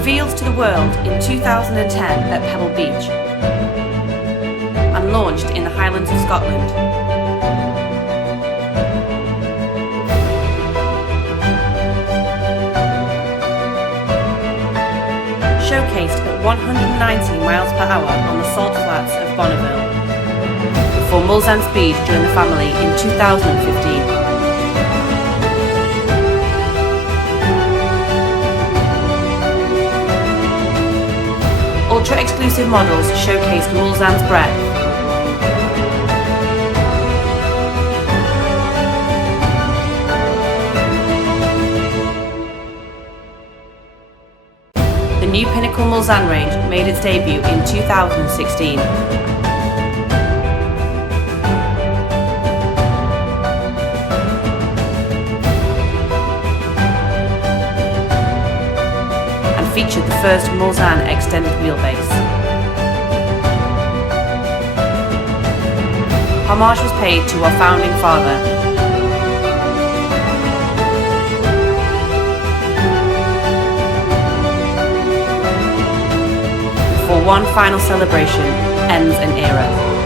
revealed to the world in 2010 at Pebble Beach and launched in the Highlands of Scotland. Showcased at 190 miles per hour on the salt flats of Bonneville before Mulsanne Speed joined the family in 2015. Ultra-exclusive models showcased Mulsanne's breadth. The new Pinnacle Mulsanne range made its debut in 2016. Featured the first Mulsanne extended wheelbase. Homage was paid to our founding father. For one final celebration ends an era.